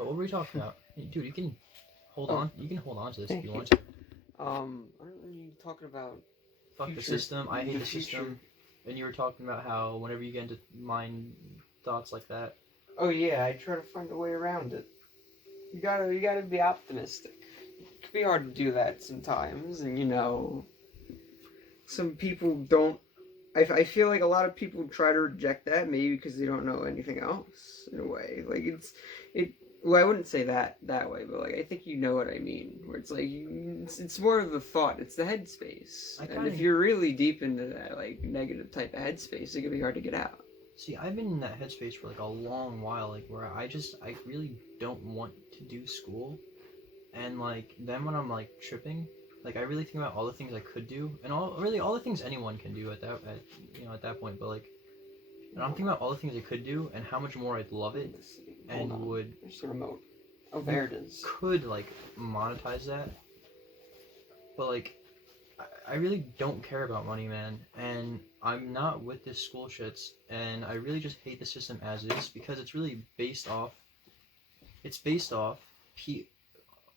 But what were we talking about? Hey, dude, you can hold Oh, on. You can hold on to this if thank you you. want to. Aren't you talking about Fuck the future, system. I hate the the future? system. And you were talking about how whenever you get into mind thoughts like that. Oh yeah, I try to find a way around it. You gotta be optimistic. It can be hard to do that sometimes, and some people don't. I feel like a lot of people try to reject that, maybe because they don't know anything else. In a way, like it. Well, I wouldn't say that way, but like I think you know what I mean. Where it's like it's more of the thought, it's the headspace, and if you're really deep into that like negative type of headspace, it can be hard to get out. See, I've been in that headspace for like a long while, like where I really don't want to do school, and like then when I'm like tripping, like I really think about all the things I could do, and all the things anyone can do at that point. But like, and I'm thinking about all the things I could do and how much more I'd love it, and would There's the remote. Oh, there it is. could like monetize that, but like I really don't care about money, man, and I'm not with this school shits, and I really just hate the system as is because it's really based off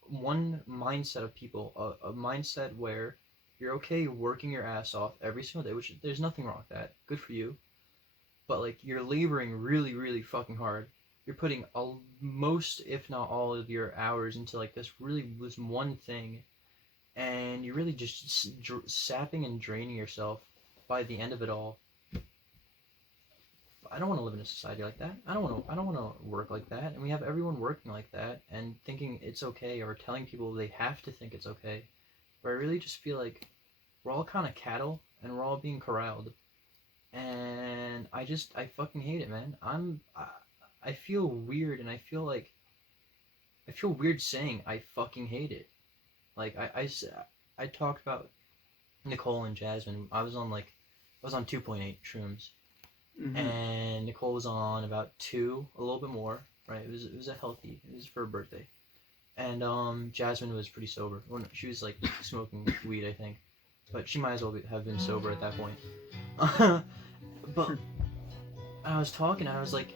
one mindset of people, a mindset where you're okay working your ass off every single day, which there's nothing wrong with that. Good for you. But like you're laboring really, really fucking hard. You're putting most, if not all, of your hours into like this one thing, and you're really just sapping and draining yourself by the end of it all. I don't want to live in a society like that. I don't want to work like that. And we have everyone working like that and thinking it's okay, or telling people they have to think it's okay. But I really just feel like we're all kind of cattle and we're all being corralled. And I fucking hate it, man. I feel weird, and I feel weird saying I fucking hate it. Like I talked about Nicole and Jasmine. I was on 2.8 shrooms, and Nicole was on about 2, a little bit more. Right, it was it was for her birthday, and Jasmine was pretty sober. Well, she was like smoking weed, I think, but she might as well have been sober at that point. But I was talking, and I was like,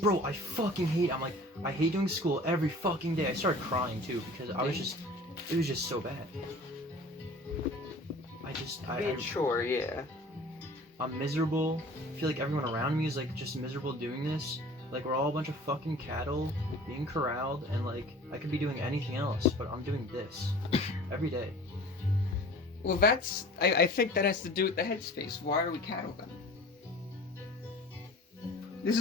bro, I fucking hate. I'm like, I hate doing school every fucking day. I started crying too because it was just so bad. Sure, yeah. I'm miserable. I feel like everyone around me is like just miserable doing this. Like we're all a bunch of fucking cattle being corralled, and like I could be doing anything else, but I'm doing this every day. Well, I think that has to do with the headspace. Why are we cattle then? This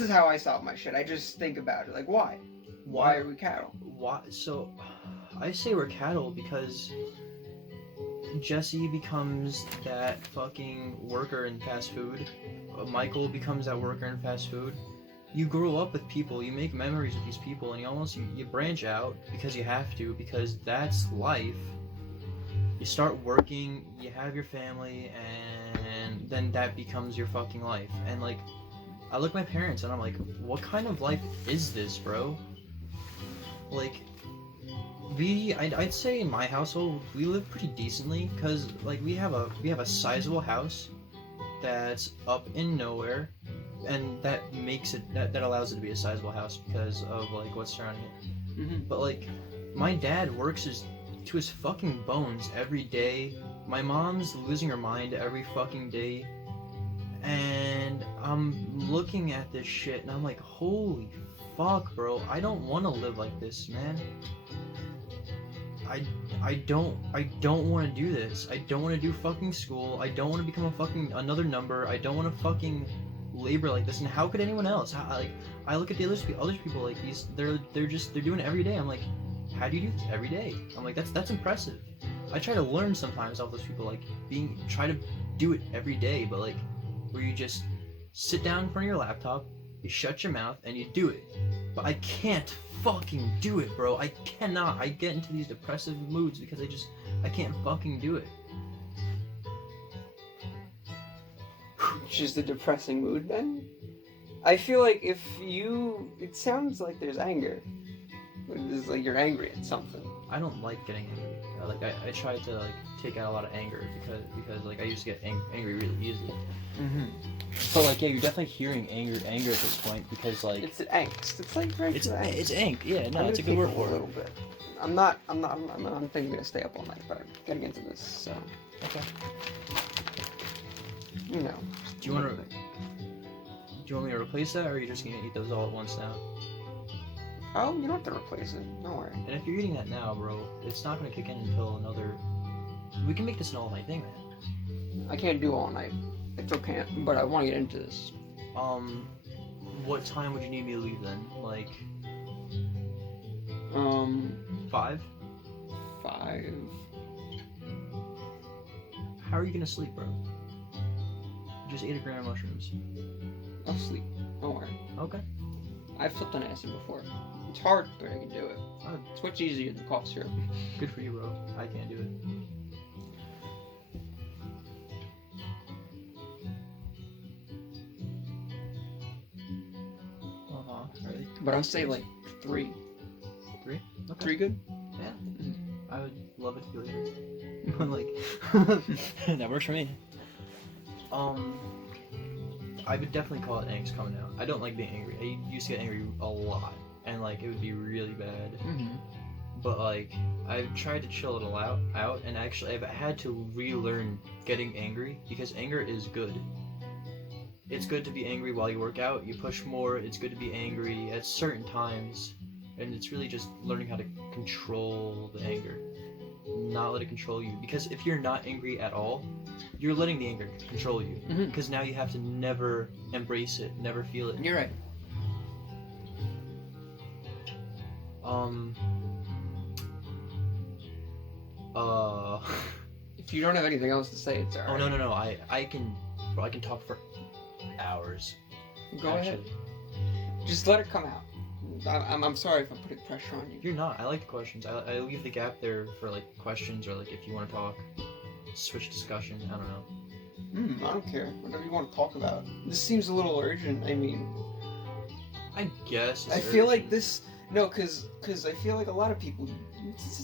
is how I solve my shit. I just think about it. Like, why? Why are we cattle? Why? So, I say we're cattle because Jesse becomes that fucking worker in fast food. Michael becomes that worker in fast food. You grow up with people, you make memories with these people, and you branch out because you have to, because that's life. You start working, you have your family, and then that becomes your fucking life. And like, I look at my parents and I'm like, what kind of life is this, bro? Like, I'd say in my household we live pretty decently, because like we have a sizable house that's up in nowhere, and that makes it that allows it to be a sizable house because of like what's surrounding it. But like, my dad works to his fucking bones every day. My mom's losing her mind every fucking day. And I'm looking at this shit and I'm like, holy fuck, bro. I don't want to live like this, man. I don't want to do this. I don't want to do fucking school. I don't want to become a fucking another number. I don't want to fucking labor like this. And how could anyone else? I look at the other people like these. They're doing it every day. I'm like, how do you do this every day? I'm like, that's impressive. I try to learn sometimes off those people, like try to do it every day, but like, where you just sit down in front of your laptop, you shut your mouth, and you do it. But I can't fucking do it, bro. I cannot. I get into these depressive moods because I can't fucking do it. Which is the depressing mood then? I feel like it sounds like there's anger. It's like you're angry at something. I don't like getting angry. Like I try to like take out a lot of anger because like I used to get angry really easily. Mm-hmm. But like yeah, you're definitely hearing anger at this point because like It's angst. It's like right it's to angst. it's angst. Yeah, no, I'm it's a gonna good word take for a it. little bit. I'm thinking I'm gonna stay up all night, but I'm getting into this, so Okay. you know. Do you want me to replace that, or are you just gonna eat those all at once now? Oh, you don't have to replace it. Don't worry. And if you're eating that now, bro, it's not gonna kick in until another. We can make this an all-night thing, man. I can't do all night. I still can't, but I want to get into this. What time would you need me to leave then? Like 5? 5. How are you gonna sleep, bro? You just ate a gram of mushrooms. I'll sleep. Don't worry. Okay. I've flipped on acid before. It's hard, but I can do it. Oh. It's much easier than cough syrup. Good for you, bro. I can't do it. Really? But I'll say like 3. 3? Okay. 3 good? Yeah. I would love it to be later. Like, that works for me. I would definitely call it angst coming out. I don't like being angry. I used to get angry a lot, and like it would be really bad. Mm-hmm. But like I've tried to chill it all out, and actually I've had to relearn getting angry because anger is good. It's good to be angry while you work out. You push more. It's good to be angry at certain times, and it's really just learning how to control the anger, not let it control you. Because if you're not angry at all, you're letting the anger control you. Mhm. Because now you have to never embrace it, never feel it. You're right. If you don't have anything else to say, it's alright. Oh no. I can talk for hours. Go ahead. Actually. Just let it come out. I'm sorry if I'm putting pressure on you. You're not. I like the questions. I leave the gap there for like questions or like if you want to talk, switch discussion. I don't know. I don't care. Whatever you want to talk about. This seems a little urgent. I mean, I guess. I feel like this. No, because I feel like a lot of people.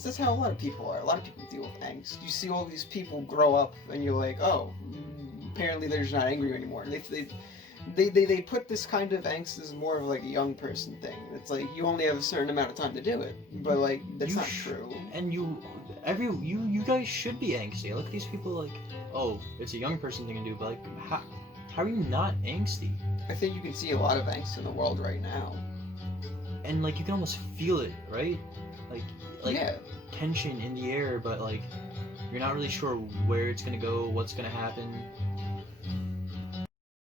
That's how a lot of people are. A lot of people deal with angst. You see all these people grow up, and you're like, oh, apparently they're just not angry anymore. They put this kind of angst as more of like a young person thing. It's like you only have a certain amount of time to do it, but like that's not true. And you guys should be angsty. Look at these people like, oh, it's a young person thing to do, but like, how are you not angsty? I think you can see a lot of angst in the world right now. And like you can almost feel it, right? Like yeah. tension in the air, but like you're not really sure where it's gonna go, what's gonna happen.